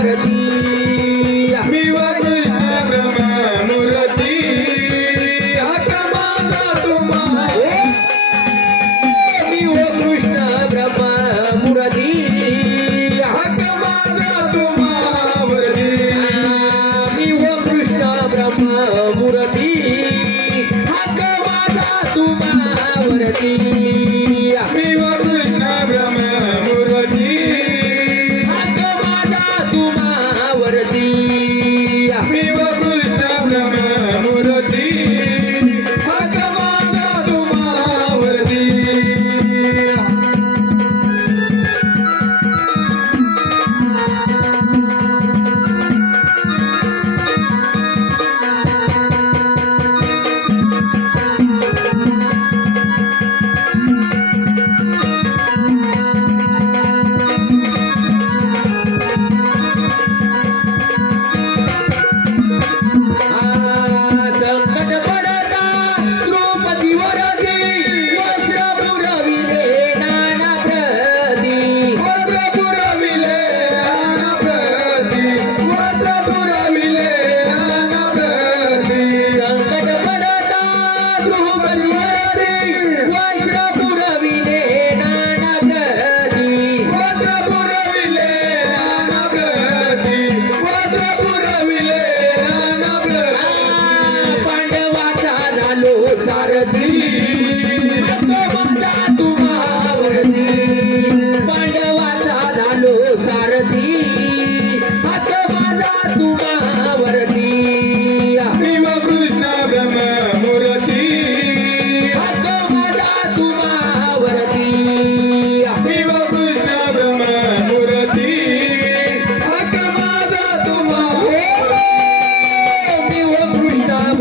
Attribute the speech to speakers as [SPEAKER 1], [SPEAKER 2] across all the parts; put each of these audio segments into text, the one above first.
[SPEAKER 1] कृष्ण ब्रह्मर
[SPEAKER 2] हक
[SPEAKER 1] कृष्ण ब्रह्म मुरदी
[SPEAKER 2] हक
[SPEAKER 1] कृष्ण ब्रह्म मुरती हा माता तुम्हा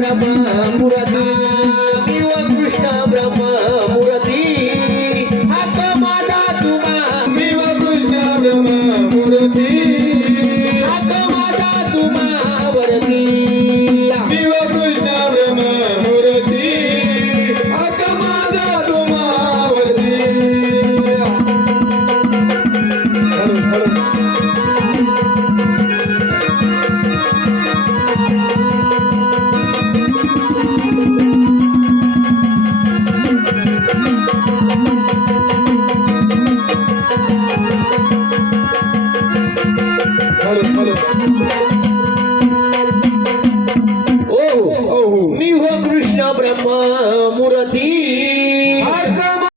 [SPEAKER 1] I'm Purabana, Puratu. பரம முரதீ